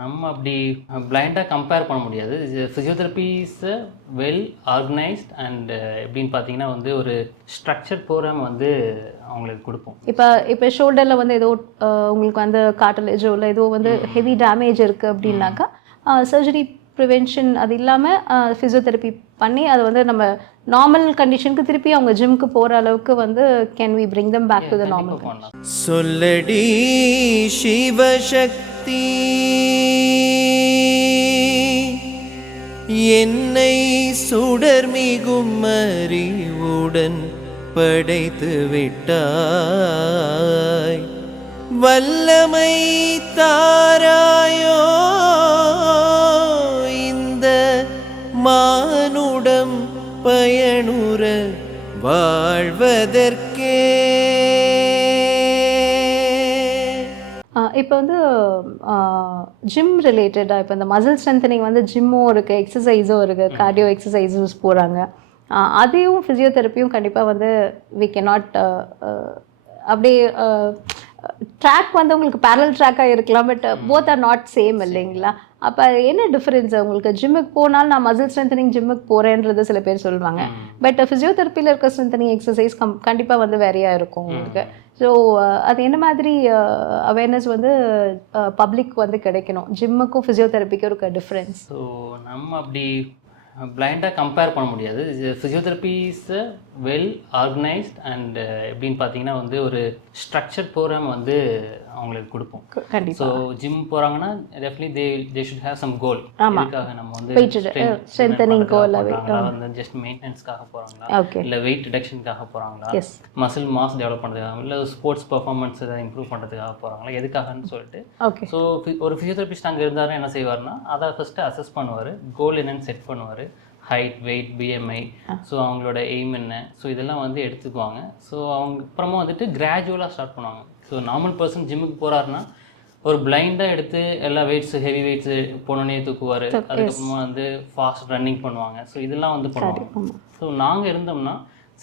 நம்ம அப்படி பிளைண்டாக கம்பேர் பண்ண முடியாது. Physiotherapy is well organised and எப்படின்னு பார்த்தீங்கன்னா வந்து ஒரு ஸ்ட்ரக்சர்ட் ப்ரோக்ராம் வந்து அவங்களுக்கு கொடுப்போம். இப்போ ஷோல்டரில் வந்து ஏதோ உங்களுக்கு வந்து கார்டிலேஜோ இல்லை ஏதோ வந்து ஹெவி டேமேஜ் இருக்குது அப்படின்னாக்கா சர்ஜரி ப்ரிவென்ஷன் அது இல்லாமல் ஃபிசியோதெரப்பி பண்ணி அதை வந்து நம்ம நார்மல் கண்டிஷனுக்கு திருப்பி அவங்க ஜிம்க்கு போகிற அளவுக்கு வந்து can we bring them back to the normal. சொல்லடி சிவசக்தி என்னை சுடர்மிகும் அறிவுடன் படைத்து விட்டாய், வல்லமை தாராயோ இந்த மானுடம் பயனுற வாழ்வதற்கே. இப்போ வந்து ஜிம் ரிலேட்டடாக இப்போ இந்த மசில் ஸ்ட்ரென்தனிங் வந்து ஜிம்மும் இருக்குது, எக்ஸசைஸும் இருக்குது, கார்டியோ எக்ஸசைஸஸ் போகிறாங்க. அதையும் ஃபிசியோதெரப்பியும் கண்டிப்பாக வந்து வி கேனாட் அப்படியே ட்ராக் வந்து உங்களுக்கு பேரல் ட்ராக்காக இருக்கலாம், but both are not same இல்லைங்களா? அப்போ என்ன டிஃப்ரென்ஸ் உங்களுக்கு? ஜிம்முக்கு போனாலும் நான் மசில் ஸ்ட்ரென்தனிங் ஜிம்முக்கு போகிறேன்றது சில பேர் சொல்லுவாங்க, பட் ஃபிசியோதெரப்பியில் இருக்க ஸ்ட்ரென்தனிங் எக்ஸசைஸ் கண்டிப்பாக வந்து வேறையாக இருக்கும் உங்களுக்கு. ஸோ அது என்ன மாதிரி அவேர்னஸ் வந்து பப்ளிக் வந்து கிடைக்கணும்? ஜிம்முக்கும் ஃபிசியோதெரப்பிக்கும் இருக்க டிஃப்ரென்ஸ். ஸோ நம்ம அப்படி பிளைண்டாக கம்பேர் பண்ண முடியாது. Physiotherapy is well organised and எப்படின்னு பார்த்தீங்கன்னா வந்து ஒரு ஸ்ட்ரக்சர்ட் ப்ரோக்ராம் வந்து அவங்களுக்கு கொடுப்போம். ஸோ ஜிம் போகிறாங்கன்னா definitely they should have some goal. அதுக்காக நம்ம வந்து ஸ்ட்ரென்தனிங் கோல் வந்து ஜஸ்ட் மெயின்டெனன்ஸ்க்காக போகிறாங்களா, இல்லை வெயிட் ரிடக்ஷனுக்காக போகிறாங்களா, மசில் மாஸ் டெவலப் பண்ணுறதுக்காக, இல்லை ஸ்போர்ட்ஸ் பர்ஃபார்மன்ஸ் எதாவது இம்ப்ரூவ் பண்ணுறதுக்காக போகிறாங்களா, எதுக்காகன்னு சொல்லிட்டு. ஸோ ஒரு ஃபிசியோதெரபிஸ்ட் அங்கே இருந்தாலும் என்ன செய்வார்னா அதை ஃபஸ்ட்டு அசஸ் பண்ணுவார், கோல் என்னென்னு செட் பண்ணுவார், ஹைட், வெயிட், பிஎம்ஐ, ஸோ அவங்களோட எய்ம் என்ன, ஸோ இதெல்லாம் வந்து எடுத்துக்குவாங்க. ஸோ அவங்க அப்புறமா வந்துட்டு கிராஜுவலாக ஸ்டார்ட் பண்ணுவாங்க. ஸோ நார்மல் பர்சன் ஜிம்முக்கு போகிறாருன்னா ஒரு பிளைண்டாக எடுத்து எல்லா வெயிட்ஸு ஹெவி வெயிட்ஸு போனோடனே தூக்குவார், அதுக்கப்புறமா வந்து ஃபாஸ்ட் ரன்னிங் பண்ணுவாங்க. ஸோ இதெல்லாம் வந்து பண்ணுவாங்க. ஸோ நாங்கள் இருந்தோம்னா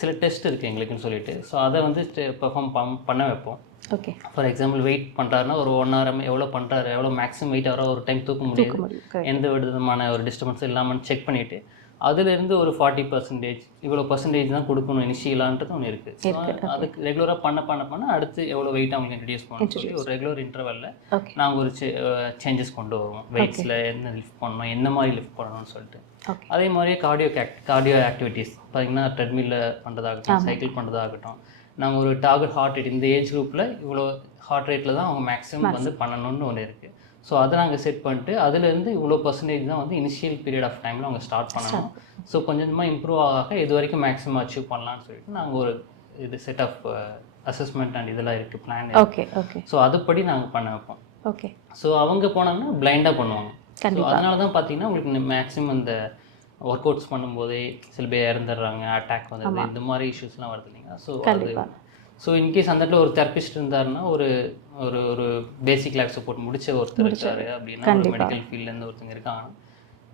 சில டெஸ்ட் இருக்குது எங்களுக்குன்னு சொல்லிட்டு, ஸோ அதை வந்து பெர்ஃபார்ம் பண்ண வைப்போம். ஓகே, ஃபார் எக்ஸாம்பிள் வெயிட் பண்ணுறாருன்னா ஒரு 1 hour எவ்வளோ பண்ணுறாரு, எவ்வளோ மேக்ஸிமம் வெயிட் அவராக ஒரு டைம் தூக்க முடியாது, எந்த விதமான ஒரு டிஸ்டர்பன்ஸ் இல்லாமல் செக் பண்ணிவிட்டு அதுலேருந்து ஒரு 40% இவ்வளோ பர்சன்டேஜ் தான் கொடுக்கணும் இனிஷியலான்றது ஒன்று இருக்குது. அதுக்கு ரெகுலராக பண்ண அடுத்து எவ்வளோ வெயிட் அவங்களுக்கு இன்ட்ரடியூஸ் பண்ணணும் சொல்லி ஒரு ரெகுலர் இன்டர்வலில் நாங்கள் ஒரு சேஞ்சஸ் கொண்டு வருவோம். வெயிட்ஸில் என்ன லிஃப்ட் பண்ணணும், என்ன மாதிரி லிஃப்ட் பண்ணணும்னு சொல்லிட்டு. அதே மாதிரியே கார்டியோ ஆக்டிவிட்டீஸ் பார்த்திங்கன்னா ட்ரெட்மில்ல பண்ணுறதாகட்டும், சைக்கிள் பண்ணுறதாகட்டும், நாங்கள் ஒரு டார்கெட் ஹார்ட் ரேட் இந்த ஏஜ் குரூப்பில் இவ்வளோ ஹார்ட் ரேட்டில் தான் அவங்க மேக்ஸிமம் வந்து பண்ணணும்னு ஒன்று இருக்குது. ஸோ அதை நாங்கள் செட் பண்ணிட்டு அதுலேருந்து இவ்வளோ பர்சன்டேஜ் தான் வந்து இனிஷியல் பீரியட் ஆஃப் டைமில் அவங்க ஸ்டார்ட் பண்ணணும். ஸோ கொஞ்சமாக இம்ப்ரூவ் ஆக இது வரைக்கும் மேக்ஸிமம் அச்சீவ் பண்ணலான்னு சொல்லிட்டு நாங்கள் ஒரு இது செட் ஆஃப் அசஸ்மெண்ட் அண்ட் இதெல்லாம் இருக்குது பிளான். Okay okay. ஸோ அதுபடி நாங்கள் பண்ண வைப்போம். ஓகே. ஸோ அவங்க போனாங்கன்னா பிளைண்டாக பண்ணுவாங்க. ஸோ அதனால தான் பார்த்தீங்கன்னா உங்களுக்கு மேக்ஸிமம் இந்த ஒர்க் அவுட்ஸ் பண்ணும்போதே சில பேர் இறந்துடுறாங்க, அட்டாக் வந்தது, இந்த மாதிரி இஷ்யூஸ்லாம் வருது இல்லைங்களா? ஸோ அது ஸோ இன்கேஸ் அந்த இடத்துல ஒரு தெரபிஸ்ட் இருந்தாருன்னா ஒரு ஒரு ஒரு பேசிக் லைஃப் சப்போர்ட் முடிச்ச ஒருத்தர் இருக்காரு அப்படின்னா ஒரு மெடிக்கல் ஃபீல்ட்லேருந்து ஒருத்தங்க இருக்காங்க,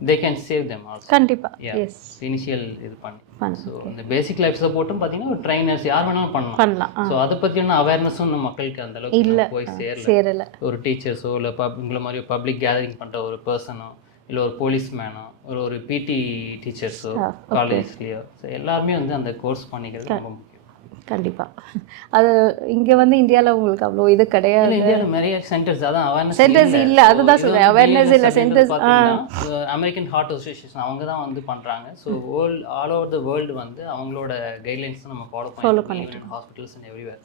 they can save them also. கண்டிப்பாக இனிஷியல் இது பண்ணி. ஸோ இந்த பேசிக் லைஃப் சப்போர்ட்டும் பார்த்தீங்கன்னா ஒரு ட்ரைனர்ஸ் யார் வேணாலும் பண்ணலாம். ஸோ அதை பற்றியான அவேர்னஸும் நம்ம மக்களுக்கு அந்த அளவுக்கு போய் சேரல. ஒரு டீச்சர்ஸோ இல்லை உங்களை மாதிரி பப்ளிக் கேதரிங் பண்ணுற ஒரு பர்சனோ இல்லை ஒரு போலீஸ்மேனோ ஒரு பிடி டீச்சர்ஸோ காலேஜ்லேயோ, ஸோ எல்லாருமே வந்து அந்த கோர்ஸ் பண்ணிக்கிறது ரொம்ப முக்கியம். கண்டிப்பாக அது இங்கே வந்து இந்தியாவில் உங்களுக்கு அவ்வளோ இது கிடையாது. இந்தியாவில் நிறைய சென்டர்ஸ் அதான் அவேர்னஸ் சென்டர்ஸ் இல்லை, அதுதான் சொல்கிறேன், அவேர்னஸ் இல்லை சென்டர்ஸ். அமெரிக்கன் ஹார்ட் அசோசியேஷன் அவங்க தான் வந்து பண்ணுறாங்க. So all over the world வந்து அவங்களோட கைட்லைன்ஸ் நம்ம ஃபாலோ பண்ணிட்டு ஹாஸ்பிட்டல்ஸ் அண்ட் எவ்ரிவேர்.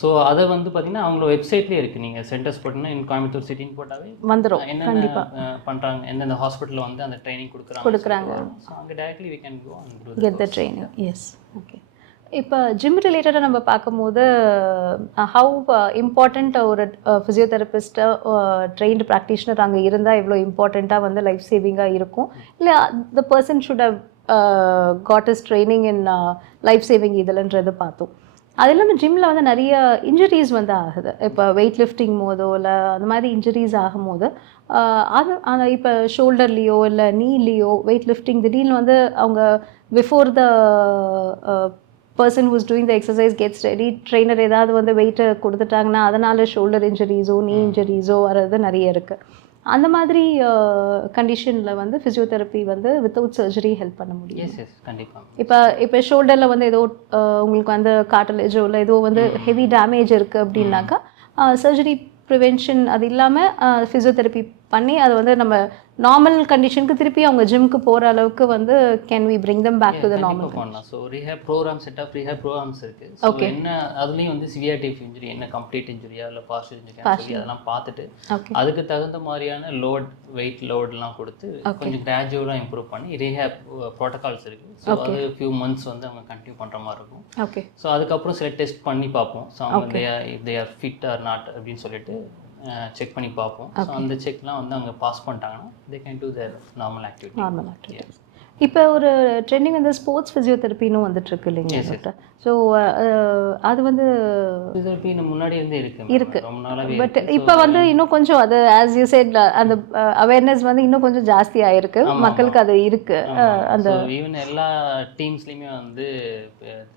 ஸோ அதை வந்து பார்த்தீங்கன்னா அவங்களோட வெப்சைட்லேயே இருக்குது. நீங்கள் சென்டர்ஸ் போட்டிங்கன்னா கோயம்புத்தூர் சிட்டின்னு போட்டாவே வந்துடும் என்னென்ன பண்ணுறாங்க, எந்தெந்த ஹாஸ்பிட்டலில் வந்து அந்த ட்ரைனிங் கொடுக்குறாங்க. ஸோ அங்கே directly we can go and get the training. Yes. Okay. இப்போ ஜிம் ரிலேட்டடாக நம்ம பார்க்கும்போது ஹவு இம்பார்ட்டண்ட் ஒரு ஃபிசியோதெரபிஸ்ட்டை ட்ரெயின்டு ப்ராக்டிஷனர் அங்கே இருந்தால் எவ்வளோ இம்பார்ட்டண்ட்டாக வந்து லைஃப் சேவிங்காக இருக்கும், இல்லை the person should have got is training in life saving இதில்ன்றது பார்த்தோம். அது இல்லாமல் ஜிம்மில் வந்து நிறைய இன்ஜுரிஸ் வந்து ஆகுது. இப்போ வெயிட் லிஃப்டிங் போதோ இல்லை அந்த மாதிரி இன்ஜுரிஸ் ஆகும்போது அது இப்போ ஷோல்டர்லேயோ இல்லை நீலேயோ வெயிட் லிஃப்டிங் திடீர்னு வந்து அவங்க before the person who's doing the exercise gets ready, trainer ஏதாவது வந்து வெயிட்டை கொடுத்துட்டாங்கன்னா அதனால் ஷோல்டர் இன்ஜுரிஸோ நீ இன்ஜுரிஸோ வர்றது நிறைய இருக்குது. அந்த மாதிரி கண்டிஷனில் வந்து ஃபிசியோதெரப்பி வந்து வித்தவுட் சர்ஜரி ஹெல்ப் பண்ண முடியும். எஸ் எஸ் கண்டிப்பாக. இப்போ ஷோல்டரில் வந்து ஏதோ உங்களுக்கு வந்து கார்டிலேஜோ இல்லை ஏதோ வந்து ஹெவி டேமேஜ் இருக்குது அப்படின்னாக்கா சர்ஜரி ப்ரிவென்ஷன் அது இல்லாமல் ஃபிசியோதெரப்பி பண்ணி அதை வந்து நம்ம நார்மல் கண்டிஷனுக்கு திருப்பி அவங்க ஜிம்க்கு போகிற அளவுக்கு வந்து can we bring them back to the normal பண்ணலாம். So rehab programme set of rehab programmes இருக்குது. ஸோ என்ன அதுலேயும் வந்து சிவியாரிட்டி ஆஃப் இன்ஜுரி என்ன கம்ப்ளீட் இன்ஜுரியா இல்லை பார்ஷியல் இன்ஜுரியா சொல்லி அதெல்லாம் பார்த்துட்டு அதுக்கு தகுந்த மாதிரியான வெயிட் லோட்லாம் கொடுத்து கொஞ்சம் கிராஜுவலாக இம்ப்ரூவ் பண்ணி ரீஹேப் ப்ரோட்டோகால்ஸ் இருக்குது. ஸோ அது ஃபியூ மந்த்ஸ் வந்து அவங்க கண்டினியூ பண்ணுற மாதிரி இருக்கும். ஓகே. ஸோ அதுக்கப்புறம் சில டெஸ்ட் பண்ணி பார்ப்போம். ஸோ அவங்க they are fit R not அப்படின்னு சொல்லிட்டு செக் பண்ணி பார்ப்போம். ஸோ அந்த செக்லாம் வந்து அவங்க பாஸ் பண்ணிட்டாங்கன்னா they can do their normal activity. இப்போ ஒரு ட்ரெண்டிங் வந்து ஸ்போர்ட்ஸ் ஃபிசியோதெரப்பின்னு வந்துட்டு இருக்கு இல்லைங்க டாக்டர்? ஸோ அது வந்து ஃபிசியோதெரப்பி முன்னாடி இருந்தே இருக்கு ரொம்ப நாளாவே. பட் இப்போ வந்து இன்னும் கொஞ்சம் அது ஆஸ் யூ செட் அந்த அவேர்னஸ் வந்து இன்னும் கொஞ்சம் ஜாஸ்தி ஆயிருக்கு, மக்களுக்கு அது இருக்கு. அந்த ஈவன் எல்லா டீம்ஸ்லையுமே வந்து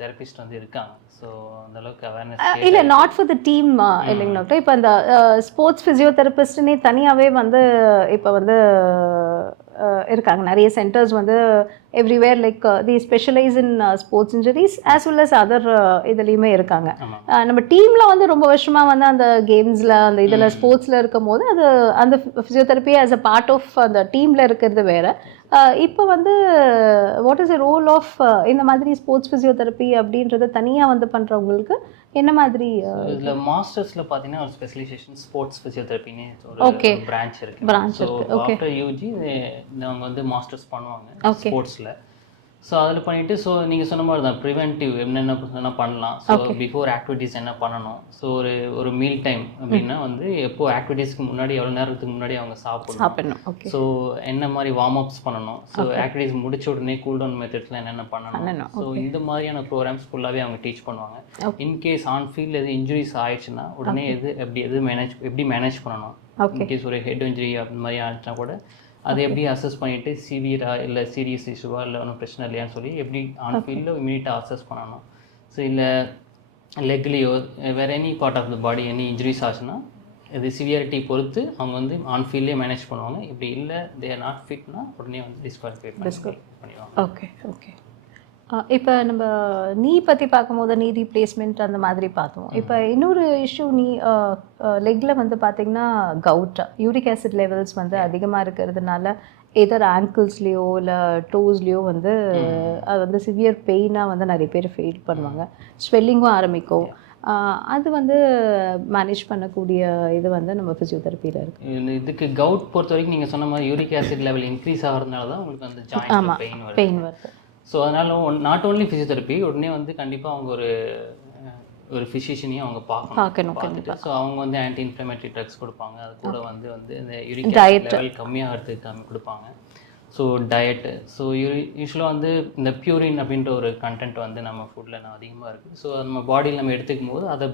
தெரபிஸ்ட் வந்து இருக்காங்க. ஸோ அந்த அளவுக்கு அவேர்னஸ் இல்லை நாட் ஃபார் த டீம் இல்லைங்க டாக்டர். இப்போ அந்த ஸ்போர்ட்ஸ் ஃபிசியோதெரபிஸ்ட்னே தனியாகவே வந்து இப்போ வந்து இருக்காங்க நிறைய சென்டர்ஸ் வந்து everywhere like the specialise in sports injuries as well as other இதுலேயுமே இருக்காங்க. நம்ம டீமில் வந்து ரொம்ப வருஷமாக வந்து அந்த கேம்ஸில் அந்த இதில் ஸ்போர்ட்ஸில் இருக்கும் போது அது அந்த physiotherapy as a part of அந்த டீமில் இருக்கிறது வேறு. இப்போ வந்து what is the role of இந்த மாதிரி ஸ்போர்ட்ஸ் ஃபிசியோதெரப்பி அப்படின்றத தனியாக வந்து பண்ணுறவங்களுக்கு என்ன மாதிரி? இதில் மாஸ்டர்ஸில் பார்த்தீங்கன்னா ஒரு ஸ்பெஷலைசேஷன் ஸ்போர்ட்ஸ் ஃபிசியோதெரப்பின்னு ஒரு பிரான்ச் இருக்குது. ஸோ ஆஃப்டர் யூஜி அவங்க வந்து மாஸ்டர்ஸ் பண்ணுவாங்க ஸ்போர்ட்ஸில். ஸோ அதில் பண்ணிவிட்டு ஸோ நீங்கள் சொன்ன மாதிரி தான் ப்ரிவென்டிவ் என்னென்ன பண்ணலாம். ஸோ பிஃபோர் ஆக்டிவிட்டீஸ் என்ன பண்ணணும். ஸோ ஒரு மீல் டைம் அப்படின்னா வந்து எப்போது ஆக்டிவிட்டீஸ்க்கு முன்னாடி எவ்வளோ நேரத்துக்கு முன்னாடி அவங்க சாப்பிடணும். ஸோ என்ன மாதிரி வார்ம் அப்ஸ் பண்ணணும். ஸோ ஆக்டிவிட்டீஸ் முடிச்ச உடனே கூல் டவுன் மெத்தட்ஸில் என்னென்ன பண்ணணும். ஸோ இந்த மாதிரியான ப்ரோக்ராம்ஸ் ஃபுல்லாகவே அவங்க டீச் பண்ணுவாங்க. இன்கேஸ் ஆன் ஃபீல்டு எது இன்ஜுரிஸ் ஆயிடுச்சுன்னா உடனே எப்படி மேனேஜ் பண்ணணும். இன்கேஸ் ஒரு ஹெட் இன்ஜுரி அந்த மாதிரி ஆச்சுன்னா கூட அதை எப்படி அசஸ் பண்ணிவிட்டு சிவியரா இல்லை சீரியஸ் இஷ்யூவா இல்லை ஒன்றும் பிரச்சனை இல்லையான்னு சொல்லி எப்படி ஆன் ஃபீல்டில் இமீடியட்டாக அசஸ் பண்ணணும். ஸோ இல்லை லெக்லேயோ வேறு any part of the body any injuries ஆச்சுன்னா இது சிவியாரிட்டி பொறுத்து அவங்க வந்து ஆன் ஃபீல்ட்லேயே மேனேஜ் பண்ணுவாங்க. இப்படி இல்லை தே ஆர் நாட் ஃபிட்னா உடனே வந்து டிஸ்குவாலிஃபை பண்ணிடுவாங்க. Okay okay. இப்போ நம்ம நீ பற்றி பார்க்கும்போது நீ ரீப்ளேஸ்மெண்ட் அந்த மாதிரி பார்த்தோம். இப்போ இன்னொரு இஷ்யூ லெக்கில் வந்து பார்த்திங்கன்னா கவுட் யூரிக் ஆசிட் லெவல்ஸ் வந்து அதிகமாக இருக்கிறதுனால எதர் ஆங்கிள்ஸ்லேயோ இல்லை டோஸ்லேயோ வந்து அது வந்து சிவியர் பெயினாக வந்து நிறைய பேர் ஃபீல் பண்ணுவாங்க. ஸ்வெல்லிங்கும் ஆரம்பிக்கும். அது வந்து மேனேஜ் பண்ணக்கூடிய இது வந்து நம்ம ஃபிசியோதெரப்பியில் இருக்குது. இதுக்கு கவுட் பொறுத்த வரைக்கும் நீங்கள் சொன்ன மாதிரி யூரிக் ஆசிட் லெவல் இன்க்ரீஸ் ஆகிறதுனால தான் உங்களுக்கு அந்த ஜாயிண்ட் பெயின் வருது. ஸோ அதனால் நாட் ஓன்லி ஃபிசியோதெரப்பி உடனே வந்து கண்டிப்பாக அவங்க ஒரு ஃபிசிஷியனையும் அவங்க பார்க்கணும். ஸோ அவங்க வந்து ஆன்டி இன்ஃப்ளமேட்டரி ட்ரக்ஸ் கொடுப்பாங்க. அது கூட வந்து இந்த யூரிக் ஆசிட் லெவல் கம்மியாகிறதுக்கு கொடுப்பாங்க. So diet. ஸோ யூஸ்வலாக வந்து இந்த பியூரின் அப்படின்ற ஒரு கண்டென்ட் வந்து நம்ம ஃபுட்டில் அதிகமாக இருக்குது. ஸோ நம்ம பாடியில் நம்ம எடுத்துக்கும் போது அதை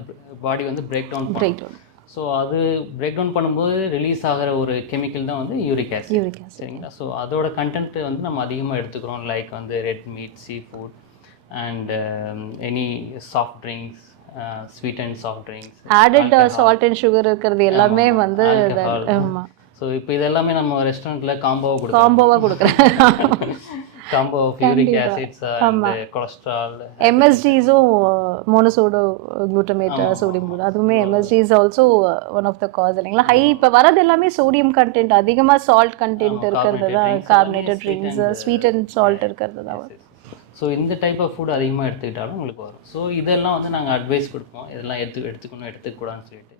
பாடி வந்து பிரேக் டவுன். ஸோ அது பிரேக் டவுன் பண்ணும்போது ரிலீஸ் ஆகிற ஒரு கெமிக்கல் தான் வந்து யூரிக் ஆசிட். சரிங்களா? ஸோ அதோட கண்டென்ட் வந்து நம்ம அதிகமாக எடுத்துக்கிறோம். லைக் வந்து red meat, sea food and any soft drinks, sweet and soft drinks, added salt and sugar இருக்கிறது எல்லாமே வந்து. ஸோ இப்போ இதெல்லாமே நம்ம ரெஸ்டாரண்ட்டில் காம்போவாக கொடுக்குறோம். Combo of uric acids and cholesterol. எம்எஸ்ஜிஸும் மோனோசோடோ குளூட்டமேட் சோடியம் குளூட் அதுவுமே MSG is also one of the cause இல்லைங்களா? இப்போ வரது எல்லாமே சோடியம் கண்டென்ட் அதிகமாக சால்ட் கண்டென்ட் இருக்கிறது தான். Carbonated drinks, sweet and salt இருக்கிறது தான். ஸோ இந்த டைப் ஆஃப் ஃபுட் அதிகமாக எடுத்துக்கிட்டாலும் உங்களுக்கு வரும். ஸோ இதெல்லாம் வந்து நாங்கள் அட்வைஸ் கொடுப்போம், இதெல்லாம் எடுத்துக்கணும் எடுத்துக்கூடாதுன்னு சொல்லிட்டு.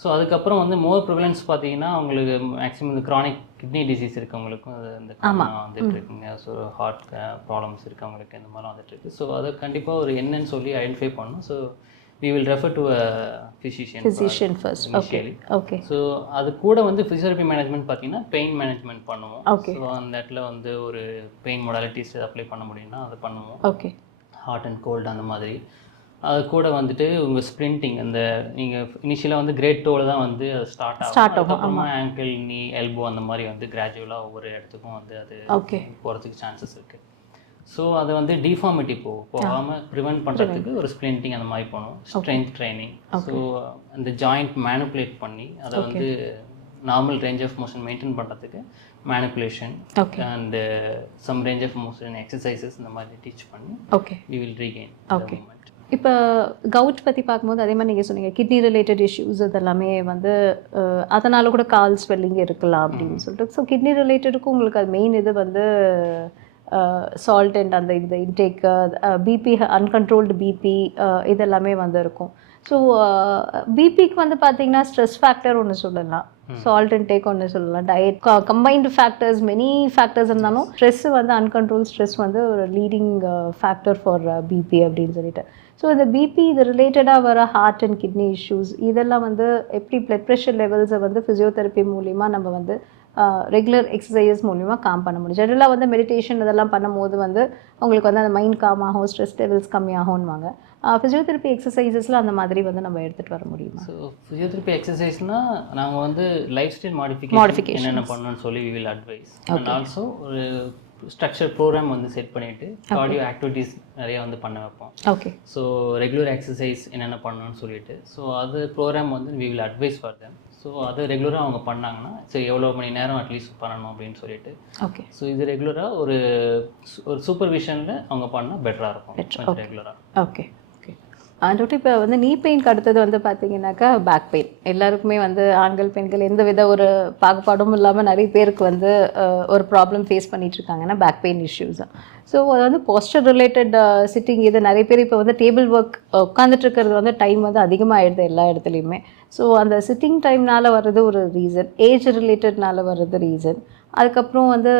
ஸோ அதுக்கப்புறம் வந்து மோர் ப்ரிவலன்ஸ் பார்த்தீங்கன்னா அவங்களுக்கு மேக்ஸிமம் இந்த க்ரானிக் கிட்னி டிசீஸ் இருக்கவங்களுக்கும் இந்த வந்துட்டு இருக்குங்க. ஸோ ஹார்ட் ப்ராப்ளம்ஸ் இருக்கவங்களுக்கு இந்த மாதிரிலாம் வந்துட்டு இருக்குது. ஸோ அதை கண்டிப்பாக ஒரு என்னன்னு சொல்லி ஐடென்டிஃபை பண்ணணும். So we will refer to a physician first. Okay. So அது கூட வந்து physiotherapy management பார்த்தீங்கன்னா பெயின் மேனேஜ்மெண்ட் பண்ணுவோம். ஸோ அந்த இடத்துல வந்து ஒரு பெயின் மொடாலிட்டிஸ் அப்ளை பண்ண முடியும்னா அதை பண்ணுவோம். ஹாட் அண்ட் கோல்டு அந்த மாதிரி. அது கூட வந்துட்டு உங்கள் ஸ்ப்ரிண்டிங் அந்த நீங்கள் இனிஷியலாக வந்து கிரேட் டோவில் தான் வந்து ஸ்டார்ட் ஆகும். அப்புறமா ஆங்கிள், நீ, எல்போ அந்த மாதிரி வந்து கிராஜுவலாக ஒவ்வொரு இடத்துக்கும் வந்து அது போகிறதுக்கு சான்சஸ் இருக்குது. ஸோ அதை வந்து டிஃபார்மிட்டி போகாமல் ப்ரிவென்ட் பண்ணுறதுக்கு ஒரு ஸ்ப்ரிண்டிங் அந்த மாதிரி பண்ணுவோம். Strength training. ஸோ அந்த ஜாயிண்ட் மேனுப்புலேட் பண்ணி அதை வந்து normal range of motion maintain பண்ணுறதுக்கு manipulation and some range of motion exercises இந்த மாதிரி டீச் பண்ணி வி வில் ரீகெயின். ஓகே. இப்போ கவுட் பற்றி பார்க்கும்போது அதே மாதிரி நீங்கள் சொன்னீங்க கிட்னி ரிலேட்டட் இஷ்யூஸ் இதெல்லாமே வந்து அதனால கூட கால் ஸ்வெல்லிங் இருக்கலாம் அப்படின்னு சொல்லிட்டு. ஸோ கிட்னி ரிலேட்டடுக்கும் உங்களுக்கு அது மெயின் இது வந்து சால்ட் அண்ட் அந்த இந்த இன்டேக்கு பிபி அன்கண்ட்ரோல்டு பிபி இதெல்லாமே வந்து இருக்கும். ஸோ பிபிக்கு வந்து பார்த்தீங்கன்னா ஸ்ட்ரெஸ் ஃபேக்டர் ஒன்று சொல்லலாம், சால்ட் இன்டேக் ஒன்று சொல்லலாம், diet combined factors many factors இருந்தாலும் ஸ்ட்ரெஸ் வந்து அன்கண்ட்ரோல் ஸ்ட்ரெஸ் வந்து ஒரு லீடிங் ஃபேக்டர் ஃபார் பிபி அப்படின்னு சொல்லிட்டு. ஸோ இந்த பிபி இது ரிலேட்டடாக வர ஹார்ட் அண்ட் கிட்னி இஷ்யூஸ் இதெல்லாம் வந்து எப்படி பிளட் ப்ரெஷர் லெவல்ஸை வந்து ஃபிசியோதெரப்பி மூலிமா நம்ம வந்து ரெகுலர் எக்ஸசைசஸ் மூலிமா காம் பண்ண முடியும். ஜென்ரலாக வந்து மெடிடேஷன் இதெல்லாம் பண்ணும்போது வந்து அவங்களுக்கு வந்து அந்த மைண்ட் காம் ஆகும், ஸ்ட்ரெஸ் லெவல்ஸ் கம்மியாகும்வாங்க. ஃபிசியோதெரப்பி எக்ஸசைசஸில் அந்த மாதிரி வந்து நம்ம எடுத்துகிட்டு வர முடியுமா? ஸோ ஃபிசியோதெரப்பி எக்ஸசைஸ்னால் நாங்கள் வந்து லைஃப் ஸ்டைல் மாடிஃபிகேஷன் என்னென்ன பண்ணணும்னு சொல்லி we will advise. And also ஒரு ஸ்ட்ரக்சர் ப்ரோக்ராம் வந்து செட் பண்ணிவிட்டு கார்டியோ ஆக்டிவிட்டீஸ் நிறையா வந்து பண்ண வைப்போம். ஓகே. ஸோ ரெகுலர் எக்ஸசைஸ் என்னென்ன பண்ணணும்னு சொல்லிட்டு ஸோ அது ப்ரோக்ராம் வந்து we will advise for them. So அது ரெகுலராக அவங்க பண்ணாங்கன்னா சரி எவ்வளோ மணி நேரம் அட்லீஸ்ட் பண்ணணும் அப்படின்னு சொல்லிட்டு. ஓகே. ஸோ இது ரெகுலராக ஒரு சூப்பர்விஷனில் அவங்க பண்ணால் பெட்டராக இருக்கும் ரெகுலராக. ஓகே. ஓகே. டாக்டர் இப்போ வந்து நீ பெயின்க்கு அடுத்தது வந்து பார்த்தீங்கன்னாக்கா பேக் பெயின். எல்லாருக்குமே வந்து ஆண்கள் பெண்கள் எந்த வித ஒரு பாகுபாடும் இல்லாமல் நிறைய பேருக்கு வந்து ஒரு ப்ராப்ளம் ஃபேஸ் பண்ணிகிட்ருக்காங்கன்னா பேக் பெயின் இஷ்யூஸ் தான். ஸோ அது வந்து போஸ்டர் ரிலேட்டட் சிட்டிங் இது நிறைய பேர் இப்போ வந்து டேபிள் ஒர்க் உட்காந்துட்டு இருக்கிறது வந்து டைம் வந்து அதிகமாகிடுது எல்லா இடத்துலையுமே. ஸோ அந்த சிட்டிங் டைம்னால வர்றது ஒரு ரீசன், ஏஜ் ரிலேட்டட்னால வர்றது ரீசன், அதுக்கப்புறம் வந்து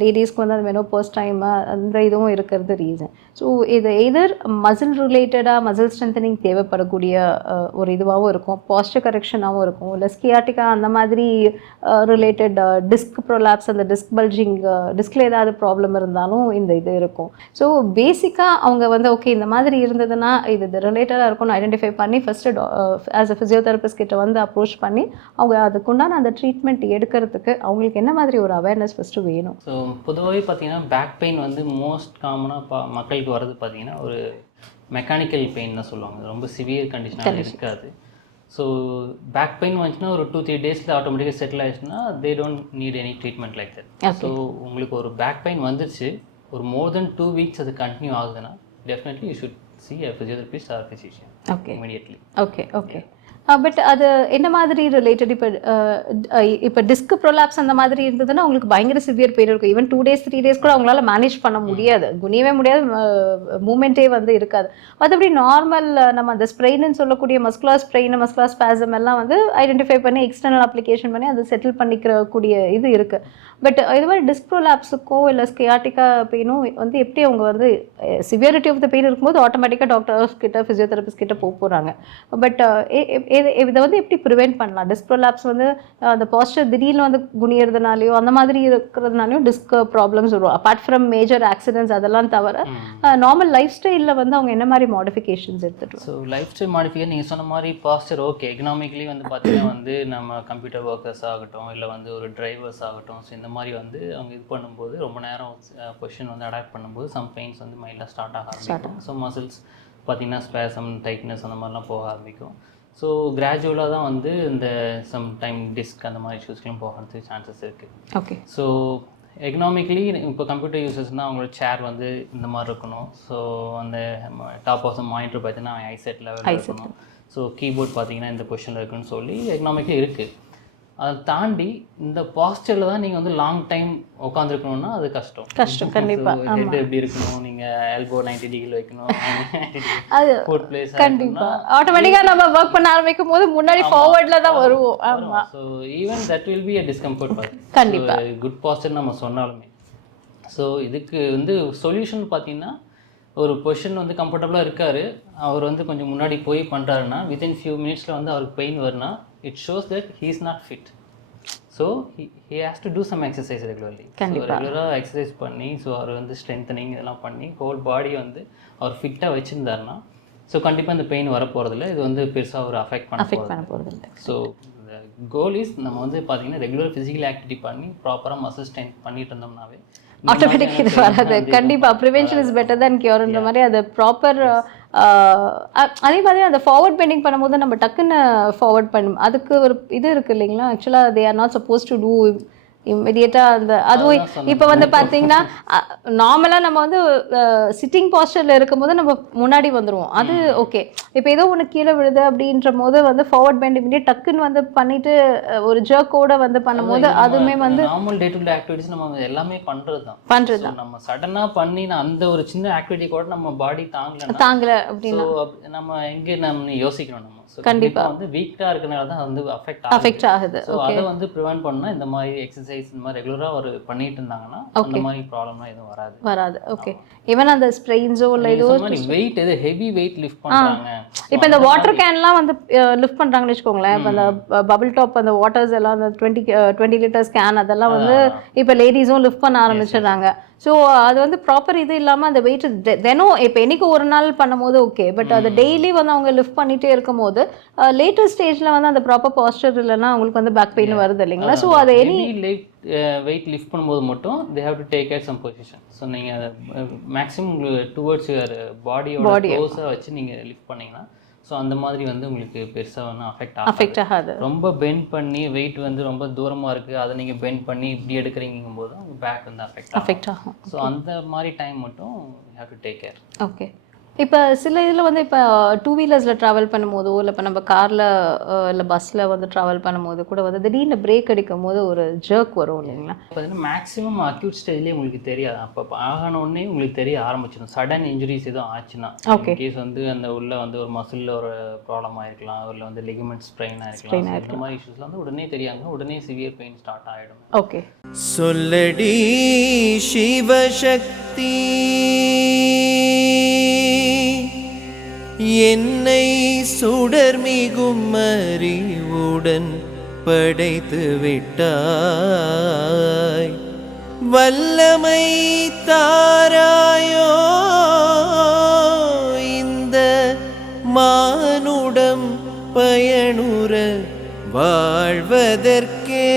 லேடிஸ்க்கு வந்து அந்த மெனோபாஸ் டைம் அந்த இதுவும் இருக்கிறது ரீசன். ஸோ இது எதர் மசில் ரிலேட்டடாக மசில் ஸ்ட்ரென்தனிங் தேவைப்படக்கூடிய ஒரு இதுவாகவும் இருக்கும், பாஸ்டர் கரெக்ஷனாகவும் இருக்கும், இல்லை ஸ்கியாட்டிக்கா அந்த மாதிரி ரிலேட்டட் டிஸ்க் ப்ரோலாப்ஸ் அந்த டிஸ்க் பல்ஜிங் டிஸ்கில் ஏதாவது ப்ராப்ளம் இருந்தாலும் இந்த இது இருக்கும். ஸோ பேசிக்காக அவங்க வந்து ஓகே இந்த மாதிரி இருந்ததுன்னா இது ரிலேட்டடாக இருக்கும்னு ஐடென்டிஃபை பண்ணி ஃபஸ்ட்டு ஆஸ் அ ஃபிசியோதெரபிஸ்ட் கிட்ட வந்து அப்ரோச் பண்ணி அவங்க அதுக்குண்டான அந்த ட்ரீட்மெண்ட் எடுக்கிறதுக்கு அவங்களுக்கு என்ன மாதிரி ஒரு அவேர்னஸ் ஃபஸ்ட்டு வேணும்? ஸோ பொதுவாகவே பார்த்தீங்கன்னா பேக் பெயின் வந்து மோஸ்ட் காமனாக மக்களுக்கு வர்றது பார்த்தீங்கன்னா ஒரு மெக்கானிக்கல் பெயின் தான் சொல்லுவாங்க, ரொம்ப சிவியர் கண்டிஷனாக இருக்காது. ஸோ பேக் பெயின் வந்துச்சுன்னா ஒரு 2-3 டேஸில் ஆட்டோமேட்டிக்காக செட்டில் ஆகிடுச்சுன்னா they don't need any treatment like that. So உங்களுக்கு ஒரு பேக் பெயின் வந்துச்சு ஒரு மோர் தென் 2 வீக்ஸ் அது கண்டினியூ ஆகுதுன்னா definitely you should see a physiotherapist or physician immediately. Okay. But அது என்ன மாதிரி ரிலேட்டட் இப்போ டிஸ்க் ப்ரோலாப்ஸ் அந்த மாதிரி இருந்ததுன்னா உங்களுக்கு பயங்கர சிவியர் பெயின் இருக்கும். ஈவன் 2 days 3 days கூட அவங்களால மேனேஜ் பண்ண முடியாது, குனியவே முடியாது, மூமெண்ட்டே வந்து இருக்காது. மற்றபடி நார்மல் நம்ம அந்த ஸ்ப்ரெயின்னு சொல்லக்கூடிய மஸ்குலர் ஸ்ப்ரெயின் மஸ்குலர் ஸ்பாசம் எல்லாம் வந்து ஐடென்டிஃபை பண்ணி எக்ஸ்டர்னல் அப்ளிகேஷன் பண்ணி அதை செட்டில் பண்ணிக்கிறக்கூடிய இது இருக்குது. பட் இது மாதிரி டிஸ்க் ப்ரோலாப்ஸுக்கோ இல்லை ஸ்கியாட்டிக்கா பெயினும் வந்து எப்படி அவங்க வந்து சிவியரிட்டி ஆஃப் த பெயின் இருக்கும்போது ஆட்டோமேட்டிக்காக டாக்டர்ஸ் கிட்ட ஃபிசியோதெரபிஸ்ட் கிட்ட போகிறாங்க. பட் இதை வந்து எப்படி ப்ரிவென்ட் பண்ணலாம்? டிஸ்க் ப்ரோலாப்ஸ் வந்து அந்த பாஸ்டர் திடீர்னு வந்து குனியறதுனாலையோ அந்த மாதிரி இருக்கிறதுனாலையும் டிஸ்க் ப்ராப்ளம்ஸ் வரும். அப்பார்ட் ஃப்ரம் மேஜர் ஆக்சிடென்ட்ஸ் அதெல்லாம் தவிர நார்மல் லைஃப் ஸ்டைலில் வந்து அவங்க என்ன மாதிரி மாடிஃபிகேஷன்ஸ் எடுத்துகிட்டு? ஸோ லைஃப் ஸ்டைல் மாடிஃபிகேஷன் நீங்கள் சொன்ன மாதிரி பாஸ்டர் ஓகே, எக்கனாமிக்கலி வந்து பார்த்தீங்கன்னா வந்து நம்ம கம்ப்யூட்டர் ஒர்க்கர்ஸ் ஆகட்டும் இல்லை வந்து ஒரு டிரைவர்ஸ் ஆகட்டும், ஸோ இந்த மாதிரி வந்து அவங்க இது பண்ணும்போது ரொம்ப நேரம் பொசிஷன் வந்து அடாப்ட் பண்ணும்போது சம் பெயின்ஸ் வந்து மைல்டாக ஸ்டார்ட் ஆக ஆரம்பிக்கும். ஸோ மசில்ஸ் பார்த்தீங்கன்னா ஸ்பேசம் டைட்னஸ் அந்த மாதிரிலாம் போக ஆரம்பிக்கும். ஸோ கிராஜுவலாக தான் வந்து இந்த சம் டைம் டிஸ்க் அந்த மாதிரி இஷ்யூஸ்லாம் போகிறதுக்கு சான்சஸ் இருக்குது. ஓகே. ஸோ எக்கனாமிக்கலி இப்போ கம்ப்யூட்டர் யூசர்ஸ்னால் அவங்களோட சேர் வந்து இந்த மாதிரி இருக்கணும். ஸோ அந்த டாப் ஆஃப் த மானிட்டர் பார்த்தீங்கன்னா ஐசெட் லெவலில் இருக்கணும். ஸோ கீபோர்ட் பார்த்தீங்கன்னா இந்த பொசிஷனில் இருக்குன்னு சொல்லி எக்கனாமிக்கலி இருக்குது. அதை தாண்டி இந்த பாஸ்டரில் தான் நீங்கள் வந்து லாங் டைம் உட்காந்துருக்கணும்னா அது கஷ்டம் கண்டிப்பாக. ஹெட் எப்படி இருக்கணும், நீங்கள் எல்போ 90 டிகிரி வைக்கணும், அது ஃபுட் பிளேஸ் கண்டிப்பாக ஆட்டோமேட்டிக்காக நம்ம ஒர்க் பண்ண ஆரம்பிக்கும் போது முன்னாடி ஃபார்வர்டில் தான் வருவோம். ஆமாம். So even that will be a discomfort கண்டிப்பாக குட் பாஸ்டர் நம்ம சொன்னாலுமே. ஸோ இதுக்கு வந்து சொல்யூஷன் பார்த்தீங்கன்னா ஒரு பொசிஷன் வந்து கம்ஃபர்டபுளாக இருக்கார், அவர் வந்து கொஞ்சம் முன்னாடி போய் பண்ணுறாருன்னா வித்தின் ஃபியூ மினிட்ஸில் வந்து அவருக்கு பெயின் வரும்னா it shows that he is not fit. So he has to do some exercise regularly. ரெகுலராக எக்ஸசைஸ் பண்ணி ஸோ அவர் வந்து ஸ்ட்ரென்தனிங் இதெல்லாம் பண்ணி ஹோல் பாடி வந்து அவர் ஃபிட்டாக வச்சுருந்தாருன்னா ஸோ கண்டிப்பாக இந்த பெயின் வரப்போகிறதில்ல, இது வந்து பெருசாக ஒரு அஃபெக்ட் பண்ண போகிறதில்ல. ஸோ கோல் இஸ் நம்ம வந்து பார்த்தீங்கன்னா ரெகுலர் ஃபிசிக்கல் ஆக்டிவிட்டி பண்ணி ப்ராப்பராக மசில் ஸ்ட்ரென்த் பண்ணிட்டு இருந்தோம்னாவே ஆட்டோமேட்டிக் இது வராது. கண்டிப்பாக ப்ரிவென்ஷன் இஸ் பெட்டர் தேன் கியூர்ன்ற மாதிரி அது ப்ராப்பர் அதே மாதிரி அந்த ஃபார்வர்ட் பெண்டிங் பண்ணும்போது நம்ம டக்குன்னு ஃபார்வர்ட் பண்ணும் அதுக்கு ஒரு இது இருக்குது இல்லைங்களா? ஆக்சுவலாக they are not suppose to do இம்மிடியேட்டாக அந்த அதுவும் இப்போ வந்து பார்த்தீங்கன்னா நார்மலாக நம்ம வந்து சிட்டிங் பாஸ்டரில் இருக்கும்போது நம்ம முன்னாடி வந்துடுவோம், அது ஓகே. இப்போ ஏதோ ஒன்று கீழே விழுது அப்படின்ற போது வந்து ஃபார்வர்ட் பெண்ட் இம்மிடியேட் டக்குன்னு வந்து பண்ணிட்டு ஒரு ஜர்க்கோட வந்து பண்ணும்போது அதுவுமே வந்து normal day to day activities நம்ம எல்லாமே பண்ணுறது தான். நம்ம சடனாக பண்ணி அந்த ஒரு சின்ன ஆக்டிவிட்டி கூட நம்ம பாடி தாங்கல அப்படின்னா நம்ம எங்கே நம்ம யோசிக்கணும். நம்ம கண்டிப்பா வந்து வீக்கா இருக்கனால தான் வந்து அஃபெக்ட் ஆகுது. சோ அத வந்து பிரிவென்ட் பண்ணா இந்த மாதிரி எக்சர்சைஸ் இந்த மாதிரி ரெகுலரா ஒரு பண்ணிட்டு இருந்தாங்கன்னா அந்த மாதிரி ப்ராப்ளம்லாம் எதுவும் வராது. ஓகே. ஈவன் அந்த ஸ்ட்ரெயின்ஸோ இல்ல ஏதோ வெயிட் எது ஹெவி வெயிட் லிஃப்ட் பண்றாங்க. இப்போ இந்த வாட்டர் கேன்லாம் வந்து லிஃப்ட் பண்றாங்கன்னு வெச்சுக்கோங்களேன். இப்போ அந்த பபிள் டாப் அந்த வாட்டர்ஸ் எல்லாம் அந்த 20 லிட்டர்ஸ் கேன் அதெல்லாம் வந்து இப்போ லேடிஸும் லிஃப்ட் பண்ண ஆரம்பிச்சிடுறாங்க. ஸோ அது வந்து ப்ராப்பர் இது இல்லாமல் அந்த வெயிட் தினம் இப்போ என்னைக்கு ஒரு நாள் பண்ணும்போது ஓகே, பட் அது டெய்லி வந்து அவங்க லிஃப்ட் பண்ணிகிட்டே இருக்கும்போது லேட்டர் ஸ்டேஜில் வந்து அந்த ப்ராப்பர் பாஸ்டர் இல்லைன்னா அவங்களுக்கு வந்து பேக் பெயின் வருது இல்லைங்களா? ஸோ அது வெயிட் லிஃப்ட் பண்ணும்போது மட்டும் they have to take care some position. So நீங்கள் மேக்ஸிமம் டுவர்ட்ஸ் பாடியோட க்ளோஸாக வச்சு நீங்கள் லிஃப்ட் பண்ணிங்கன்னா ஸோ அந்த மாதிரி வந்து உங்களுக்கு பெருசாக ஒன்றும் அஃபெக்ட் ஆகாது. ரொம்ப பெண்ட் பண்ணி வெயிட் வந்து ரொம்ப தூரமாக இருக்குது அதை நீங்கள் பெண்ட் பண்ணி இப்படி எடுக்கிறீங்கும் போது உங்கள் பேக் வந்து அஃபெக்ட் ஆகும். ஸோ அந்த மாதிரி டைம் மட்டும் you have to take care. Okay. இப்போ சில இதில் வந்து இப்போ 2 வீலர்ஸில் ட்ராவல் பண்ணும்போதோ இல்லை இப்போ நம்ம காரில் இல்லை பஸ்ஸில் வந்து ட்ராவல் பண்ணும்போது கூட வந்து திடீர்னு பிரேக் அடிக்கும் போது ஒரு ஜர்க் வரும் இல்லைங்களா? பார்த்தீங்கன்னா மேக்ஸிமம் அக்யூட் ஸ்டேஜ்லேயே உங்களுக்கு தெரியாது. அப்போ ஆகணுன்னே உங்களுக்கு தெரிய ஆரம்பிச்சிடும். சடன் இன்ஜுரிஸ் எதுவும் ஆச்சுன்னா கேஸ் வந்து அந்த உள்ள வந்து ஒரு மசிலில் ஒரு ப்ராப்ளம் ஆகிருக்கலாம், இல்லை வந்து லிகமெண்ட் ஸ்ட்ரெயின் ஆகிருக்கலாம். இந்த மாதிரி இஷ்யூஸ்லாம் வந்து உடனே தெரியாங்க, உடனே சிவியர் பெயின் ஸ்டார்ட் ஆகிடும். ஓகே. சொல்லடி சிவசக்தி என்னை சுடர்மிகும் அறிவுடன் படைத்து விட்டாய், வல்லமை தாராயோ இந்த மானுடம் பயனுற வாழ்வதற்கே.